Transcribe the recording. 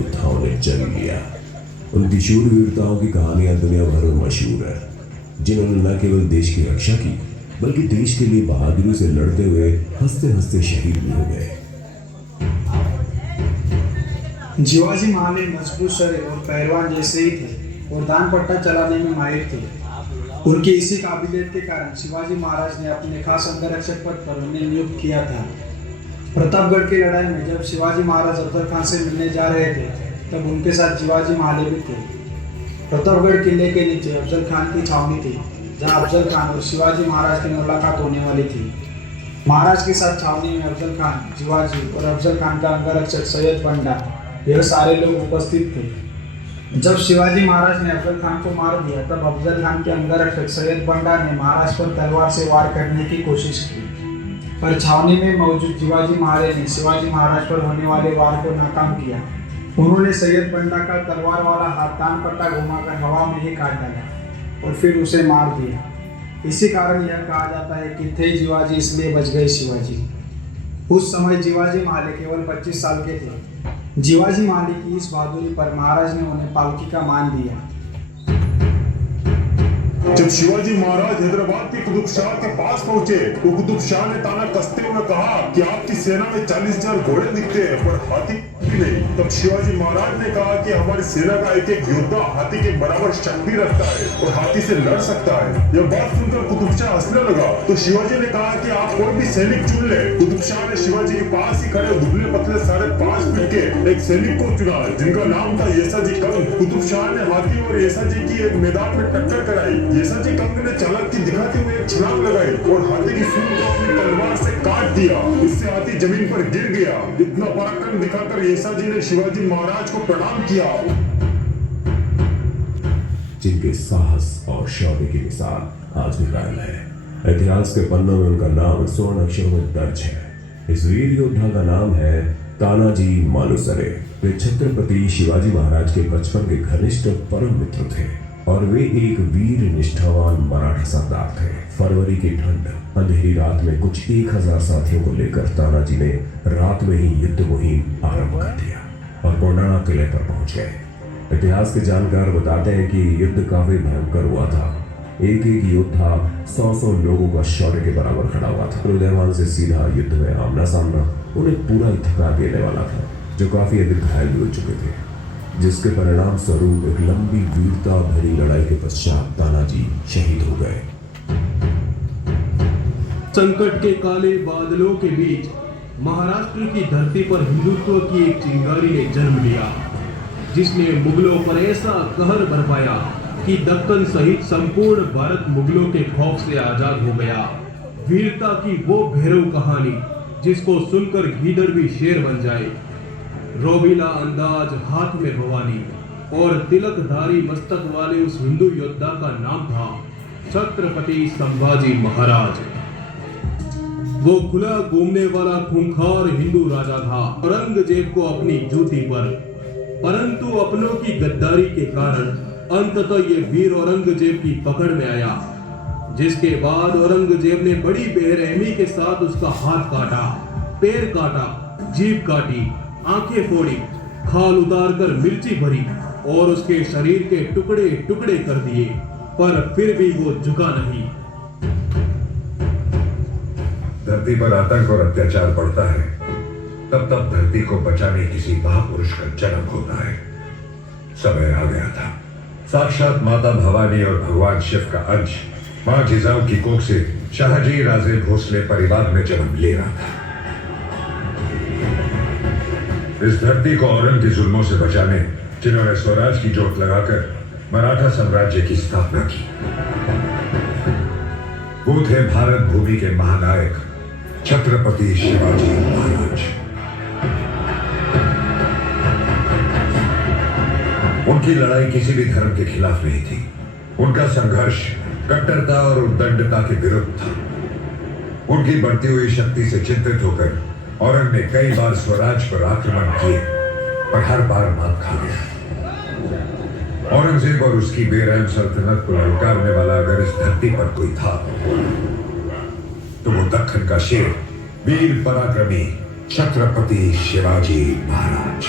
योद्धाओं ने जन्म लिया। उनकी शूरवीरताओं की कहानियां दुनिया भर में मशहूर है, जिन्होंने न केवल देश की रक्षा की बल्कि देश के लिए बहादुरी से लड़ते हुए हंसते हंसते शहीद भी हो गए। शिवाजी महाराज मजबूत शरीर और पहलवान जैसे ही थे और दान पट्टा चलाने में माहिर थे। उनकी इसी काबिलियत के कारण शिवाजी महाराज ने अपने खास अंगरक्षक पद पर उन्हें नियुक्त किया था। प्रतापगढ़ की लड़ाई में जब शिवाजी महाराज अफजल खान से मिलने जा रहे थे तब उनके साथ शिवाजी महाले भी थे। प्रतापगढ़ किले के नीचे अफजल खान की छावनी थी, जहां अफजल खान और शिवाजी महाराज की मुलाकात होने वाली थी। महाराज के साथ छावनी में अफजल खान, शिवाजी और अफजल खान का अंगरक्षक सैयद बंडा, यह सारे लोग उपस्थित थे। जब शिवाजी महाराज ने अफजल खान को मार दिया तब अफजल खान के अंगरक्षक सैयद बंडा ने महाराज पर तलवार से वार करने की कोशिश की, पर छावनी में मौजूद शिवाजी महाराज ने शिवाजी महाराज पर होने वाले वार को नाकाम किया। उन्होंने सैयद बंडा का तलवार वाला हाथ दान पट्टा घुमाकर हवा में ही काट डाला और फिर उसे मार दिया। इसी कारण यह कहा जाता है कि थे शिवाजी इसलिए बच गए शिवाजी। उस समय शिवाजी महाले केवल 25 साल के थे। शिवाजी महाले की इस बहादुरी पर महाराज ने उन्हें पालकी का मान दिया। जब शिवाजी महाराज हैदराबाद के कुतुब शाह के पास पहुंचे तो कुतुब शाह ने ताना कसते हुए कहा कि आपकी सेना में 40,000 घोड़े दिखते हैं पर हाथी भी नहीं। तब शिवाजी महाराज ने कहा कि हमारी सेना का एक एक योद्धा हाथी के बराबर शक्ति रखता है और हाथी से लड़ सकता है। यह बात सुनकर कुतुब शाह हंसने लगा तो शिवाजी ने कहा कि आप कोई भी सैनिक चुन ले। कुतुब शाह ने शिवाजी के पास ही खड़े दुबले पतले 5.5 फीट के एक सैनिक को चुना जिनका नाम था येसाजी कंग। कुतुब शाह ने हाथी और येसाजी की एक मैदान में टक्कर कराई। येसाजी कंग ने चालाकी दिखाते हुए एक छलांग लगाई और हाथी की सूंड को अपनी तलवार से काट दिया। इससे हाथी जमीन पर गिर गया। इतना पराक्रम दिखाकर येसाजी ने शिवाजी महाराज को प्रणाम किया। जिनके साहस और शौर्य की मिसाल आज भी कायम है। इतिहास के पन्नों में उनका नाम स्वर्ण अक्षरों में दर्ज है। इस वीर योद्धा का नाम है तानाजी मालुसरे। वे छत्रपति शिवाजी महाराज के बचपन के घनिष्ठ परम मित्र थे और वे एक वीर निष्ठावान मराठा सरदार थे। फरवरी की ठंड, अंधेरी रात में कुछ 1000 साथियों को लेकर तानाजी ने रात में ही युद्ध मुहिम आरंभ कर दिया और कोंडाणा किले पर पहुंच गए। इतिहास के जानकार बताते हैं कि युद्ध काफी भयंकर हुआ था। एक एक योद्धा 100 लोगों का शौर्य के बराबर खड़ा हुआ था। उदयमान से सीधा युद्ध में आमना सामना उन्हें पूरा ही थका देने वाला था, जो काफी अधिक घायल भी हो चुके थे, जिसके परिणाम स्वरूप एक लंबी वीरता भरी लड़ाई के पश्चात तानाजी शहीद हो गए। संकट के काले बादलों के बीच महाराष्ट्र की धरती पर हिंदुत्व की एक चिंगारी ने जन्म लिया, जिसने मुगलों पर ऐसा कहर बरपाया कि दक्कन सहित संपूर्ण भारत मुगलों के खौफ से आजाद हो गया। वीरता की वो भैरव कहानी जिसको सुनकर गीदड़ भी शेर बन जाए। रोबीला अंदाज, हाथ में भवानी और तिलकधारी मस्तक वाले उस हिंदू योद्धा का नाम था छत्रपति संभाजी महाराज। वो खुला घूमने वाला खूंखार हिंदू राजा था, औरंगजेब को अपनी जूती पर। परंतु अपनों की गद्दारी के कारण अंततः ये वीर औरंगजेब की पकड़ में आया, जिसके बाद औरंगजेब ने बड़ी बेरहमी के साथ उसका हाथ काटा, पैर काटा, जीभ काटी, आंखें फोड़ी, खाल उतार कर मिर्ची भरी और उसके शरीर के टुकड़े टुकड़े कर दिए, पर फिर भी वो झुका नहीं। धरती पर आतंक और अत्याचार बढ़ता है, तब तब धरती को बचाने किसी महापुरुष का जन्म होता है। समय आ गया था। साक्षात माता भवानी और भगवान शिव का अंश मां जिजाऊ की कोख से शाहजी राजे भोसले परिवार में जन्म ले रहा था। इस धरती को औरंग के जुल्मों से बचाने जिन्होंने स्वराज की जोत लगाकर मराठा साम्राज्य की स्थापना की, वो थे भारत भूमि के महानायक छत्रपति शिवाजी महाराज। उनकी लड़ाई किसी भी धर्म के खिलाफ नहीं थी। उनका संघर्ष कट्टरता और उद्दंडता के विरुद्ध था। उनकी बढ़ती हुई शक्ति से चिंतित होकर औरंग ने कई बार स्वराज पर आक्रमण किए, पर हर बार मात खा गया। औरंगजेब और उसकी बेरहम सल्तनत को ललकारने वाला अगर इस धरती पर कोई था तो वो दक्कन का शेर, वीर पराक्रमी छत्रपति शिवाजी महाराज।